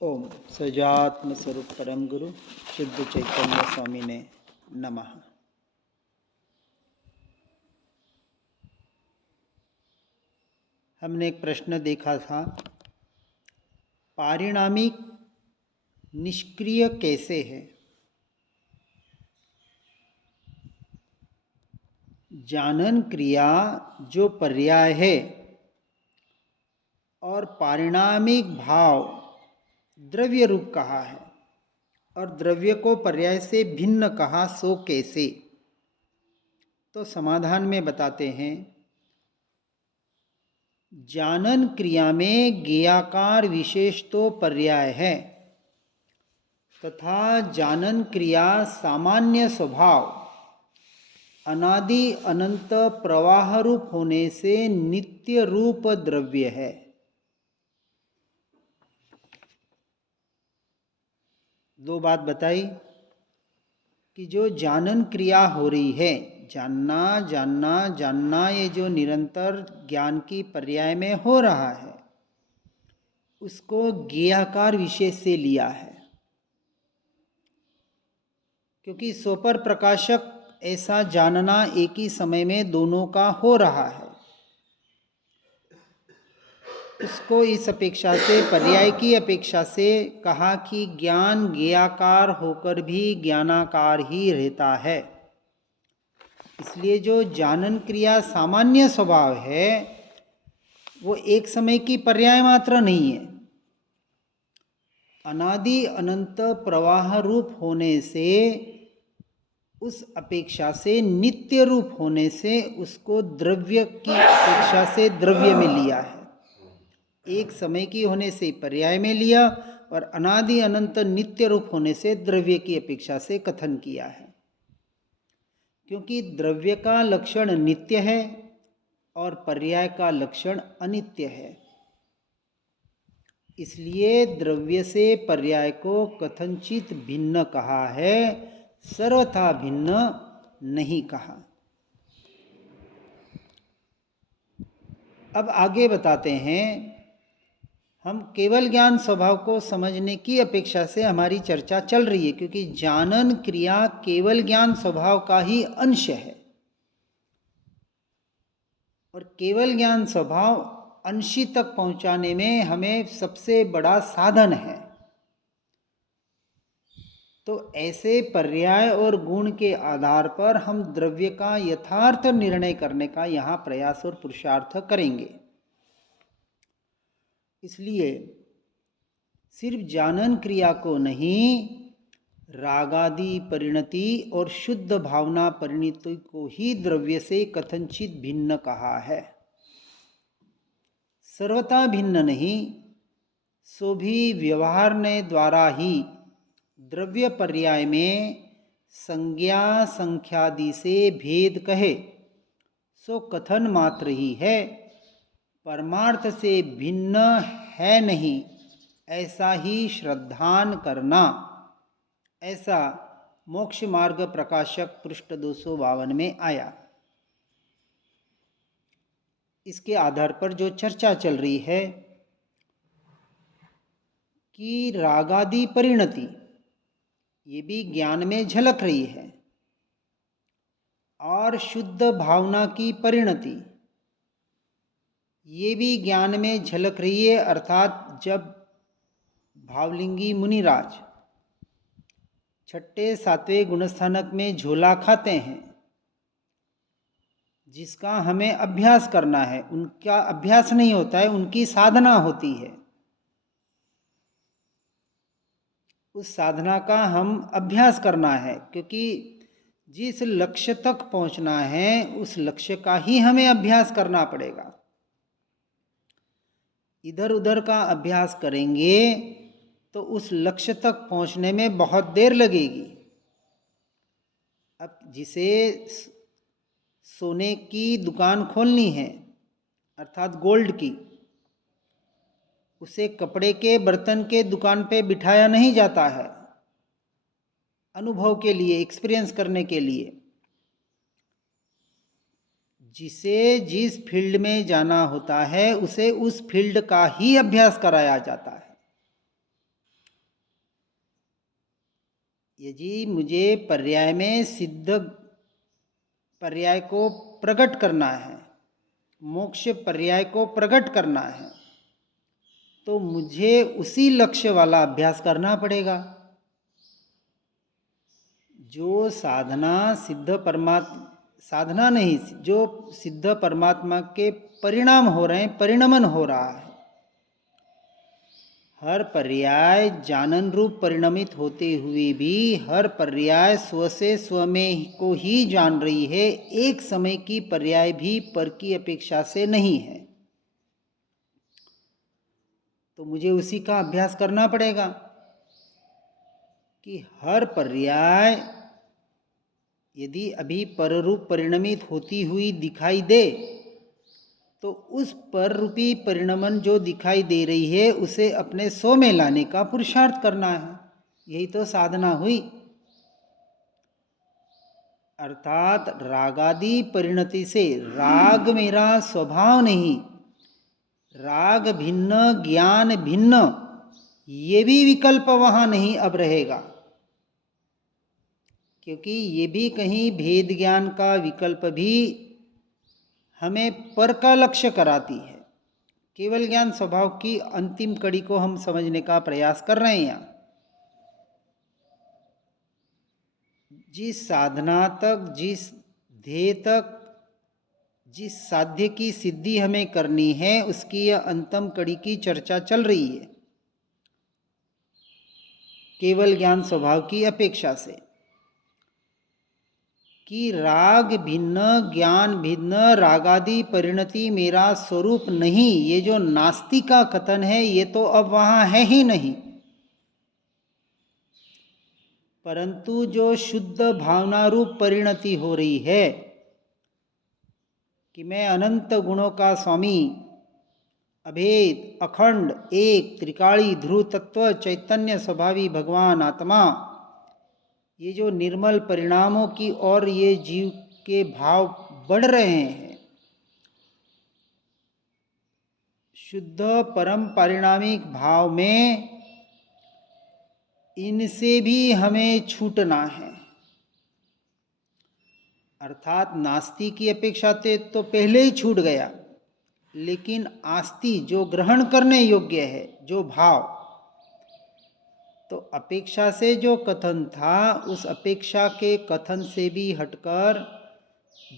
ओम सजात्म स्वरूप परम गुरु शुद्ध चैतन्य स्वामी ने नमः। हमने एक प्रश्न देखा था, पारिणामिक निष्क्रिय कैसे है। जानन क्रिया जो पर्याय है और पारिणामिक भाव द्रव्य रूप कहा है और द्रव्य को पर्याय से भिन्न कहा, सो कैसे। तो समाधान में बताते हैं, जानन क्रिया में ज्ञेयाकार विशेष तो पर्याय है तथा जानन क्रिया सामान्य स्वभाव अनादि अनंत प्रवाह रूप होने से नित्य रूप द्रव्य है। दो बात बताई कि जो जानन क्रिया हो रही है, जानना जानना जानना, ये जो निरंतर ज्ञान की पर्याय में हो रहा है, उसको ज्ञेयाकार विशेष से लिया है, क्योंकि सोपर प्रकाशक ऐसा जानना एक ही समय में दोनों का हो रहा है। उसको इस अपेक्षा से, पर्याय की अपेक्षा से कहा कि ज्ञान ज्ञेयाकार होकर भी ज्ञानाकार ही रहता है। इसलिए जो जानन क्रिया सामान्य स्वभाव है वो एक समय की पर्याय मात्र नहीं है, अनादि अनंत प्रवाह रूप होने से, उस अपेक्षा से, नित्य रूप होने से उसको द्रव्य की अपेक्षा से द्रव्य में लिया है। एक समय की होने से पर्याय में लिया और अनादि अनंत नित्य रूप होने से द्रव्य की अपेक्षा से कथन किया है। क्योंकि द्रव्य का लक्षण नित्य है और पर्याय का लक्षण अनित्य है, इसलिए द्रव्य से पर्याय को कथनचित भिन्न कहा है, सर्वथा भिन्न नहीं कहा। अब आगे बताते हैं, हम केवल ज्ञान स्वभाव को समझने की अपेक्षा से हमारी चर्चा चल रही है, क्योंकि जानन क्रिया केवल ज्ञान स्वभाव का ही अंश है और केवल ज्ञान स्वभाव अंशी तक पहुंचाने में हमें सबसे बड़ा साधन है। तो ऐसे पर्याय और गुण के आधार पर हम द्रव्य का यथार्थ निर्णय करने का यहाँ प्रयास और पुरुषार्थ करेंगे। इसलिए सिर्फ जानन क्रिया को नहीं, रागादि परिणति और शुद्ध भावना परिणति को ही द्रव्य से कथनचित भिन्न कहा है, सर्वथा भिन्न नहीं। सो भी व्यवहार ने द्वारा ही द्रव्य पर्याय में संज्ञा संख्यादि से भेद कहे, सो कथन मात्र ही है, परमार्थ से भिन्न है नहीं, ऐसा ही श्रद्धान करना। ऐसा मोक्ष मार्ग प्रकाशक पृष्ठ 252 में आया। इसके आधार पर जो चर्चा चल रही है कि रागादि परिणति ये भी ज्ञान में झलक रही है और शुद्ध भावना की परिणति ये भी ज्ञान में झलक रही है। अर्थात जब भावलिंगी मुनिराज छठे सातवें गुणस्थानक में झोला खाते हैं, जिसका हमें अभ्यास करना है, उनका अभ्यास नहीं होता है, उनकी साधना होती है। उस साधना का हम अभ्यास करना है, क्योंकि जिस लक्ष्य तक पहुंचना है उस लक्ष्य का ही हमें अभ्यास करना पड़ेगा। इधर उधर का अभ्यास करेंगे तो उस लक्ष्य तक पहुंचने में बहुत देर लगेगी। अब जिसे सोने की दुकान खोलनी है, अर्थात गोल्ड की, उसे कपड़े के बर्तन के दुकान पे बिठाया नहीं जाता है अनुभव के लिए, एक्सपीरियंस करने के लिए। जिसे जिस फील्ड में जाना होता है उसे उस फील्ड का ही अभ्यास कराया जाता है। यदि मुझे पर्याय में सिद्ध पर्याय को प्रकट करना है, मोक्ष पर्याय को प्रकट करना है, तो मुझे उसी लक्ष्य वाला अभ्यास करना पड़ेगा। जो साधना सिद्ध परमात्मा, साधना नहीं, जो सिद्ध परमात्मा के परिणाम हो रहे हैं, परिणमन हो रहा है, हर पर्याय जानन रूप परिणमित होते हुए भी हर पर्याय स्व से स्व में को ही जान रही है। एक समय की पर्याय भी पर की अपेक्षा से नहीं है। तो मुझे उसी का अभ्यास करना पड़ेगा कि हर पर्याय यदि अभी पररूप परिणमित होती हुई दिखाई दे, तो उस पर रूपी परिणमन जो दिखाई दे रही है उसे अपने स्व में लाने का पुरुषार्थ करना है। यही तो साधना हुई। अर्थात रागादि परिणति से, राग मेरा स्वभाव नहीं, राग भिन्न ज्ञान भिन्न, ये भी विकल्प वहाँ नहीं अब रहेगा, क्योंकि ये भी कहीं भेद ज्ञान का विकल्प भी हमें पर का लक्ष्य कराती है। केवल ज्ञान स्वभाव की अंतिम कड़ी को हम समझने का प्रयास कर रहे हैं यहाँ। जिस साधना तक, जिस ध्येय तक, जिस साध्य की सिद्धि हमें करनी है, उसकी यह अंतिम कड़ी की चर्चा चल रही है, केवल ज्ञान स्वभाव की अपेक्षा से, कि राग भिन्न ज्ञान भिन्न, रागादि परिणति मेरा स्वरूप नहीं, ये जो नास्ति का कथन है ये तो अब वहाँ है ही नहीं। परंतु जो शुद्ध भावना रूप परिणति हो रही है कि मैं अनंत गुणों का स्वामी, अभेद, अखंड, एक, त्रिकाली, ध्रुव तत्व, चैतन्य स्वभावी भगवान आत्मा, ये जो निर्मल परिणामों की ओर ये जीव के भाव बढ़ रहे हैं, शुद्ध परम पारिणामिक भाव में, इनसे भी हमें छूटना है। अर्थात नास्ति की अपेक्षा तो पहले ही छूट गया, लेकिन आस्ति जो ग्रहण करने योग्य है, जो भाव, तो अपेक्षा से जो कथन था, उस अपेक्षा के कथन से भी हटकर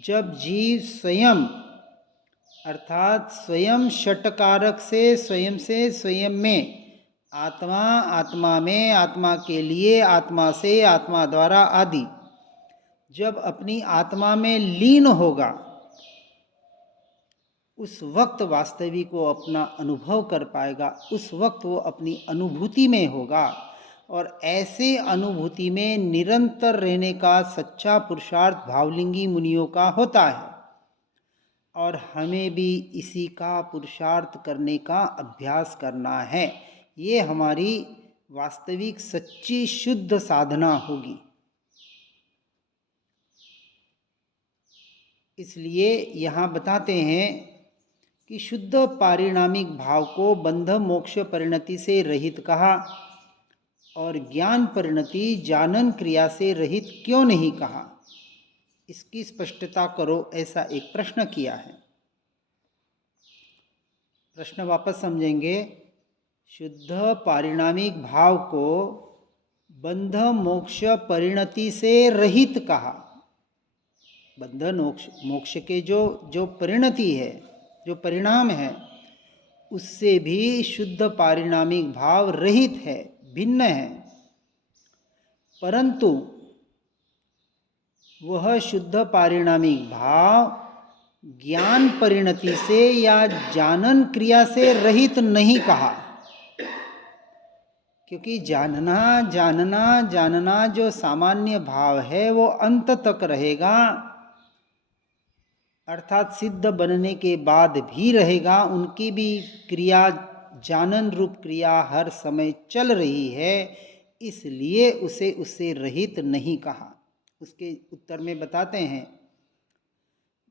जब जीव स्वयं, अर्थात स्वयं षटकारक से स्वयं में, आत्मा आत्मा में, आत्मा के लिए, आत्मा से, आत्मा द्वारा आदि, जब अपनी आत्मा में लीन होगा, उस वक्त वास्तविक को अपना अनुभव कर पाएगा, उस वक्त वो अपनी अनुभूति में होगा। और ऐसे अनुभूति में निरंतर रहने का सच्चा पुरुषार्थ भावलिंगी मुनियों का होता है, और हमें भी इसी का पुरुषार्थ करने का अभ्यास करना है। ये हमारी वास्तविक सच्ची शुद्ध साधना होगी। इसलिए यहाँ बताते हैं कि शुद्ध पारिणामिक भाव को बंध मोक्ष परिणति से रहित कहा, और ज्ञान परिणति जानन क्रिया से रहित क्यों नहीं कहा, इसकी स्पष्टता करो, ऐसा एक प्रश्न किया है। प्रश्न वापस समझेंगे। शुद्ध पारिणामिक भाव को बंध मोक्ष परिणति से रहित कहा। बंधन मोक्ष के जो परिणति है, जो परिणाम है, उससे भी शुद्ध पारिणामिक भाव रहित है, भिन्न है। परंतु वह शुद्ध पारिणामिक भाव ज्ञान परिणति से या जानन क्रिया से रहित नहीं कहा, क्योंकि जानना जानना जानना जो सामान्य भाव है वो अंत तक रहेगा, अर्थात सिद्ध बनने के बाद भी रहेगा। उनकी भी क्रिया, जानन रूप क्रिया हर समय चल रही है, इसलिए उसे उससे रहित नहीं कहा। उसके उत्तर में बताते हैं,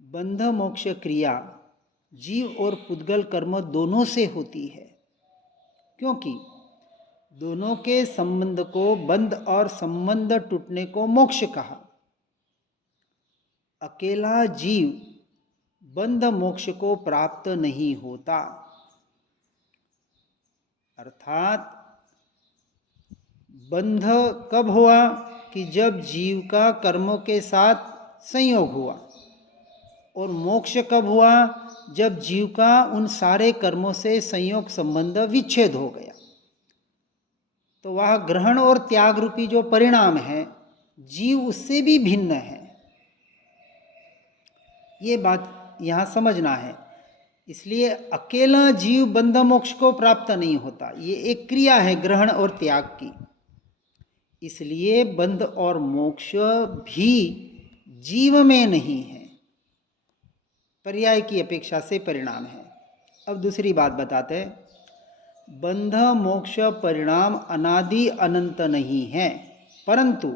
बंध मोक्ष क्रिया जीव और पुद्गल कर्म दोनों से होती है, क्योंकि दोनों के संबंध को, बंध और संबंध टूटने को मोक्ष कहा। अकेला जीव बंध मोक्ष को प्राप्त नहीं होता। अर्थात बंध कब हुआ कि जब जीव का कर्मों के साथ संयोग हुआ, और मोक्ष कब हुआ जब जीव का उन सारे कर्मों से संयोग संबंध विच्छेद हो गया। तो वह ग्रहण और त्याग रूपी जो परिणाम है, जीव उससे भी भिन्न है। ये बात यहाँ समझना है। इसलिए अकेला जीव बंध मोक्ष को प्राप्त नहीं होता। ये एक क्रिया है ग्रहण और त्याग की। इसलिए बंध और मोक्ष भी जीव में नहीं है, पर्याय की अपेक्षा से परिणाम है। अब दूसरी बात बताते हैं। बंध मोक्ष परिणाम अनादि अनंत नहीं है, परंतु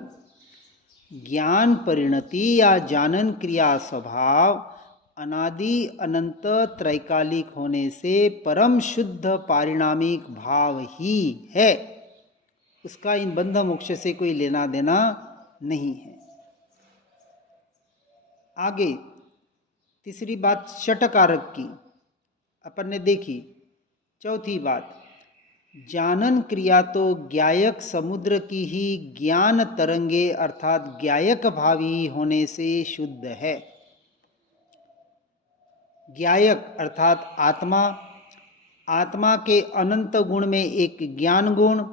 ज्ञान परिणति या जानन क्रिया स्वभाव अनादि अनंत त्रैकालिक होने से परम शुद्ध पारिणामिक भाव ही है। उसका इन बंध मोक्ष से कोई लेना देना नहीं है। आगे तीसरी बात षटकारक की अपन ने देखी। चौथी बात, जानन क्रिया तो ज्ञायक समुद्र की ही ज्ञान तरंगे अर्थात ज्ञायक भावी होने से शुद्ध है। ज्ञायक अर्थात आत्मा, आत्मा के अनंत गुण में एक ज्ञान गुण,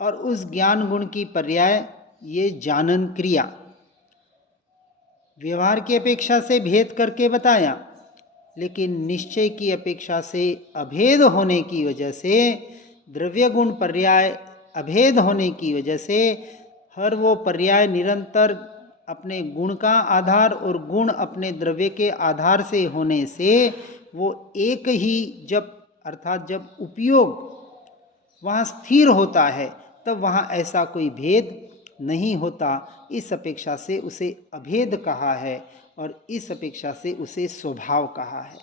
और उस ज्ञान गुण की पर्याय ये जानन क्रिया। व्यवहार की अपेक्षा से भेद करके बताया, लेकिन निश्चय की अपेक्षा से अभेद होने की वजह से, द्रव्य गुण पर्याय अभेद होने की वजह से, हर वो पर्याय निरंतर अपने गुण का आधार और गुण अपने द्रव्य के आधार से होने से वो एक ही जब अर्थात जब उपयोग वहाँ स्थिर होता है तब वहाँ ऐसा कोई भेद नहीं होता। इस अपेक्षा से उसे अभेद कहा है और इस अपेक्षा से उसे स्वभाव कहा है।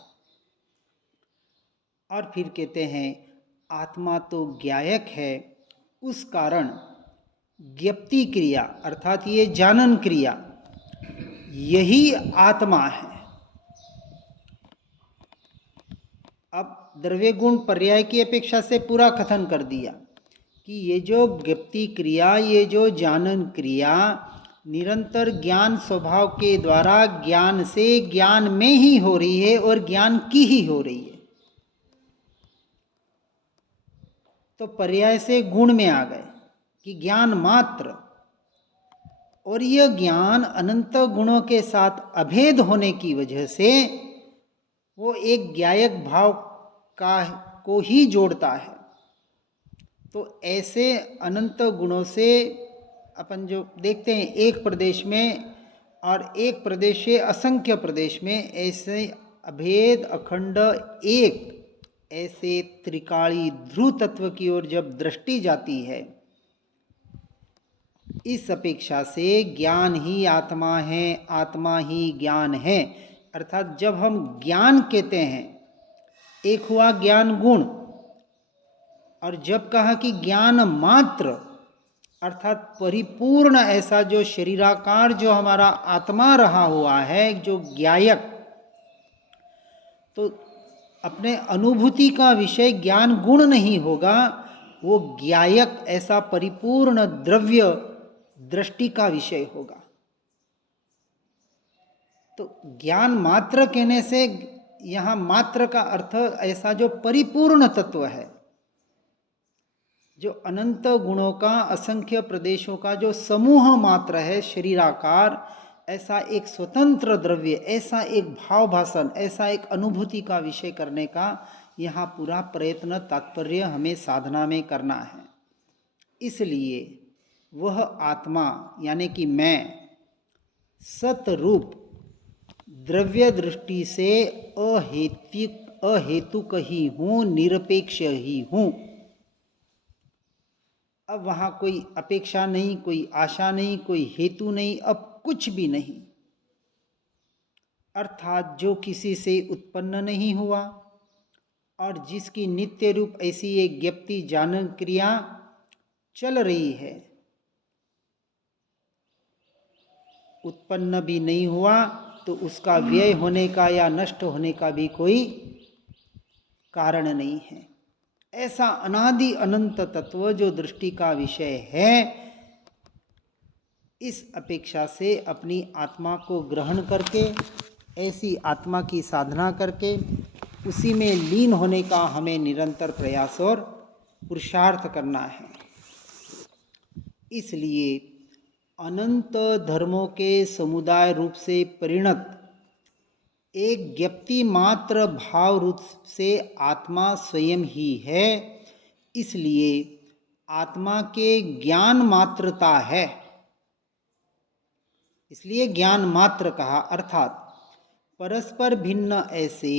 और फिर कहते हैं आत्मा तो ज्ञायक है, उस कारण ज्ञप्ति क्रिया अर्थात ये जानन क्रिया यही आत्मा है। अब द्रव्य गुण पर्याय की अपेक्षा से पूरा कथन कर दिया कि ये जो ज्ञप्ति क्रिया, ये जो जानन क्रिया निरंतर ज्ञान स्वभाव के द्वारा ज्ञान से ज्ञान में ही हो रही है और ज्ञान की ही हो रही है। तो पर्याय से गुण में आ गए कि ज्ञान मात्र, और यह ज्ञान अनंत गुणों के साथ अभेद होने की वजह से वो एक ज्ञायक भाव का को ही जोड़ता है। तो ऐसे अनंत गुणों से अपन जो देखते हैं एक प्रदेश में और एक प्रदेश से असंख्य प्रदेश में, ऐसे अभेद अखंड एक ऐसे त्रिकाली ध्रुव तत्व की ओर जब दृष्टि जाती है, इस अपेक्षा से ज्ञान ही आत्मा है, आत्मा ही ज्ञान है। अर्थात जब हम ज्ञान कहते हैं, एक हुआ ज्ञान गुण, और जब कहा कि ज्ञान मात्र अर्थात परिपूर्ण ऐसा जो शरीराकार जो हमारा आत्मा रहा हुआ है, जो ज्ञायक, तो अपने अनुभूति का विषय ज्ञान गुण नहीं होगा, वो ज्ञायक ऐसा परिपूर्ण द्रव्य दृष्टि का विषय होगा। तो ज्ञान मात्र कहने से यहाँ मात्र का अर्थ ऐसा जो परिपूर्ण तत्व है, जो अनंत गुणों का असंख्य प्रदेशों का जो समूह मात्र है शरीराकार, ऐसा एक स्वतंत्र द्रव्य, ऐसा एक भाव भाषण, ऐसा एक अनुभूति का विषय करने का यहाँ पूरा प्रयत्न तात्पर्य हमें साधना में करना है। इसलिए वह आत्मा यानी कि मैं सतरूप द्रव्य दृष्टि से अहेतुक ही हूँ, निरपेक्ष ही हूँ। अब वहाँ कोई अपेक्षा नहीं, कोई आशा नहीं, कोई हेतु नहीं, अब कुछ भी नहीं। अर्थात जो किसी से उत्पन्न नहीं हुआ और जिसकी नित्य रूप ऐसी एक ज्ञप्ति जानन क्रिया चल रही है, उत्पन्न भी नहीं हुआ तो उसका व्यय होने का या नष्ट होने का भी कोई कारण नहीं है। ऐसा अनादि अनंत तत्व जो दृष्टि का विषय है, इस अपेक्षा से अपनी आत्मा को ग्रहण करके, ऐसी आत्मा की साधना करके उसी में लीन होने का हमें निरंतर प्रयास और पुरुषार्थ करना है। इसलिए अनंत धर्मों के समुदाय रूप से परिणत एक ज्ञप्ति मात्र भाव रूप से आत्मा स्वयं ही है। इसलिए आत्मा के ज्ञान मात्रता है, इसलिए ज्ञान मात्र कहा। अर्थात परस्पर भिन्न ऐसे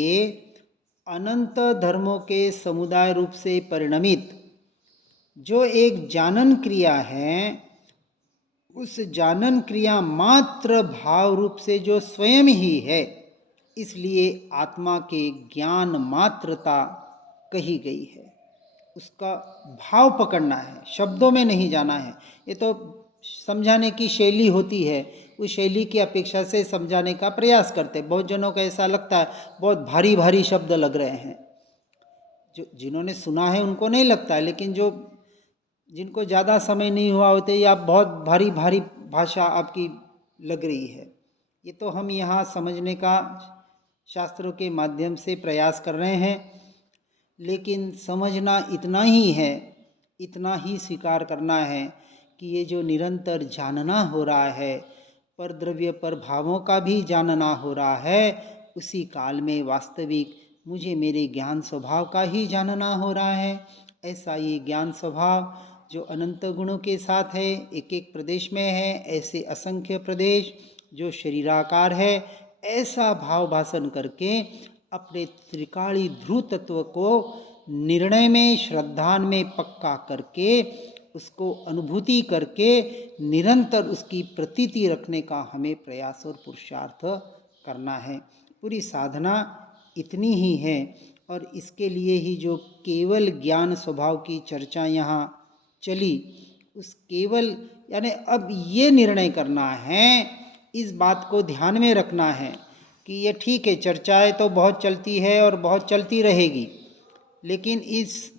अनंत धर्मों के समुदाय रूप से परिणमित जो एक जानन क्रिया है, उस जानन क्रिया मात्र भाव रूप से जो स्वयं ही है, इसलिए आत्मा के ज्ञान मात्रता कही गई है। उसका भाव पकड़ना है, शब्दों में नहीं जाना है। ये तो समझाने की शैली होती है, उस शैली की अपेक्षा से समझाने का प्रयास करते। बहुत जनों को ऐसा लगता है बहुत भारी भारी शब्द लग रहे हैं, जो जिन्होंने सुना है उनको नहीं लगता है, लेकिन जो जिनको ज़्यादा समय नहीं हुआ होते या बहुत भारी भारी भाषा आपकी लग रही है। ये तो हम यहाँ समझने का शास्त्रों के माध्यम से प्रयास कर रहे हैं, लेकिन समझना इतना ही है, इतना ही स्वीकार करना है कि ये जो निरंतर जानना हो रहा है, पर द्रव्य पर भावों का भी जानना हो रहा है, उसी काल में वास्तविक मुझे मेरे ज्ञान स्वभाव का ही जानना हो रहा है। ऐसा ये ज्ञान स्वभाव जो अनंत गुणों के साथ है, एक एक प्रदेश में है, ऐसे असंख्य प्रदेश जो शरीराकार है, ऐसा भाव भाषण करके अपने त्रिकाली ध्रुव तत्व को निर्णय में, श्रद्धा में पक्का करके, उसको अनुभूति करके निरंतर उसकी प्रतीति रखने का हमें प्रयास और पुरुषार्थ करना है। पूरी साधना इतनी ही है। और इसके लिए ही जो केवल ज्ञान स्वभाव की चर्चा यहाँ चली, उस केवल यानी अब ये निर्णय करना है, इस बात को ध्यान में रखना है कि ये ठीक है, चर्चाएं तो बहुत चलती है और बहुत चलती रहेगी, लेकिन इस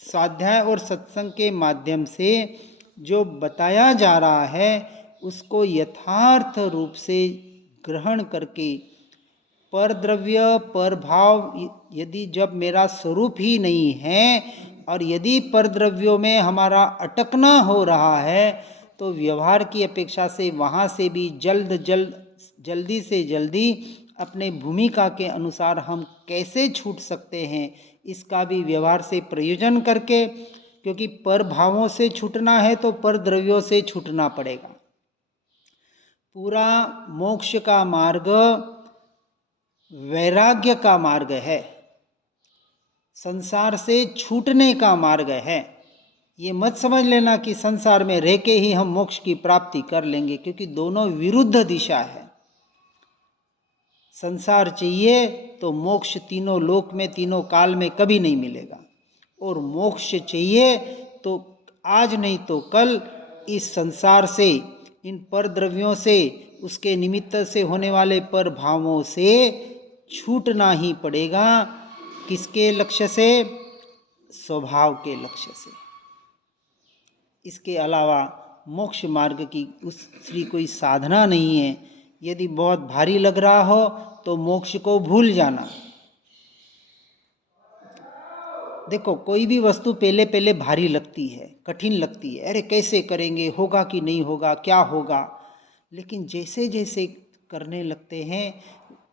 स्वाध्याय और सत्संग के माध्यम से जो बताया जा रहा है उसको यथार्थ रूप से ग्रहण करके, पर द्रव्य पर भाव यदि जब मेरा स्वरूप ही नहीं है और यदि पर द्रव्यों में हमारा अटकना हो रहा है, तो व्यवहार की अपेक्षा से वहाँ से भी जल्दी से जल्दी अपने भूमिका के अनुसार हम कैसे छूट सकते हैं, इसका भी व्यवहार से प्रयोजन करके, क्योंकि पर भावों से छूटना है तो पर द्रव्यों से छूटना पड़ेगा। पूरा मोक्ष का मार्ग वैराग्य का मार्ग है, संसार से छूटने का मार्ग है। ये मत समझ लेना कि संसार में रह के ही हम मोक्ष की प्राप्ति कर लेंगे, क्योंकि दोनों विरुद्ध दिशा है। संसार चाहिए तो मोक्ष तीनों लोक में, तीनों काल में कभी नहीं मिलेगा, और मोक्ष चाहिए तो आज नहीं तो कल इस संसार से, इन पर द्रव्यों से, उसके निमित्त से होने वाले पर भावों से छूटना ही पड़ेगा। किसके लक्ष्य से? स्वभाव के लक्ष्य से। इसके अलावा मोक्ष मार्ग की दूसरी कोई साधना नहीं है। यदि बहुत भारी लग रहा हो तो मोक्ष को भूल जाना। देखो, कोई भी वस्तु पहले पहले भारी लगती है, कठिन लगती है, अरे कैसे करेंगे, होगा कि नहीं होगा, क्या होगा, लेकिन जैसे जैसे करने लगते हैं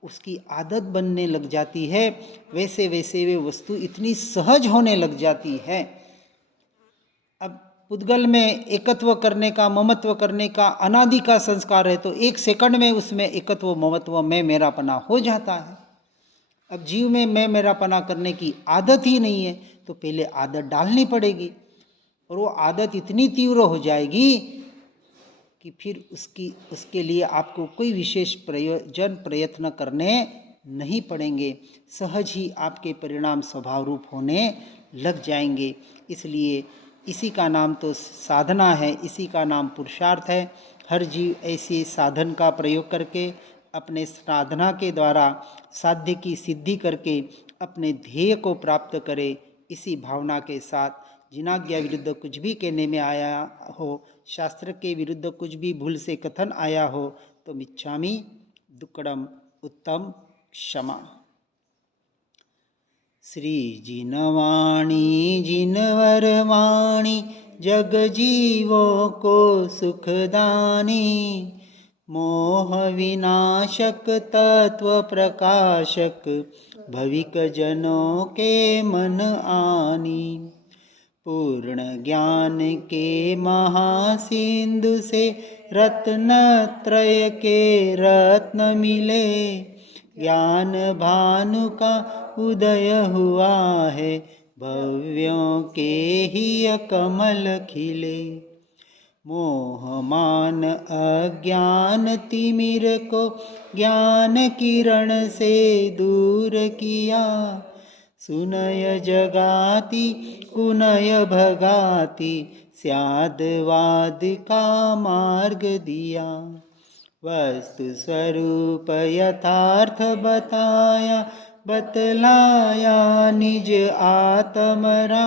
उसकी आदत बनने लग जाती है, वैसे वैसे वे वस्तु इतनी सहज होने लग जाती है। अब पुद्गल में एकत्व करने का, ममत्व करने का अनादि का संस्कार है, तो एक सेकंड में उसमें एकत्व, ममत्व, मैं मेरापना हो जाता है। अब जीव में मैं मेरापना करने की आदत ही नहीं है, तो पहले आदत डालनी पड़ेगी, और वो आदत इतनी तीव्र हो जाएगी कि फिर उसके लिए आपको कोई विशेष प्रयत्न करने नहीं पड़ेंगे, सहज ही आपके परिणाम स्वभाव रूप होने लग जाएंगे। इसलिए इसी का नाम तो साधना है, इसी का नाम पुरुषार्थ है। हर जीव ऐसे साधन का प्रयोग करके अपने साधना के द्वारा साध्य की सिद्धि करके अपने ध्येय को प्राप्त करे। इसी भावना के साथ जिनाज्ञा विरुद्ध कुछ भी कहने में आया हो, शास्त्र के विरुद्ध कुछ भी भूल से कथन आया हो, तो मिच्छामि दुक्कडम उत्तम क्षमा। श्री जिनवाणी जिनवर वाणी जग जीवों को सुखदानी, मोह विनाशक तत्व प्रकाशक भविक जनों के मन आनी। पूर्ण ज्ञान के महासिंधु से रत्नत्रय के रत्न मिले, ज्ञान भानु का उदय हुआ है, भव्यों के ही कमल खिले। मोह मान अज्ञान तिमिर को ज्ञान किरण से दूर किया, सुनय जगाती कुनय भगाती स्यादवाद का मार्ग दिया। वस्तु स्वरूप यथार्थ बताया, बतलाया निज आत्मरा।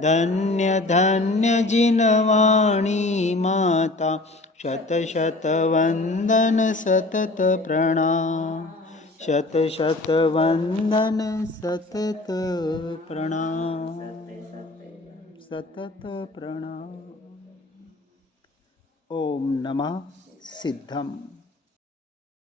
धन्य धन्य जिनवाणी माता, शत शत वंदन सतत प्रणाम। शत शत वंदन सतत प्रणाम, सतत प्रणाम। ओम नमः सिद्धम।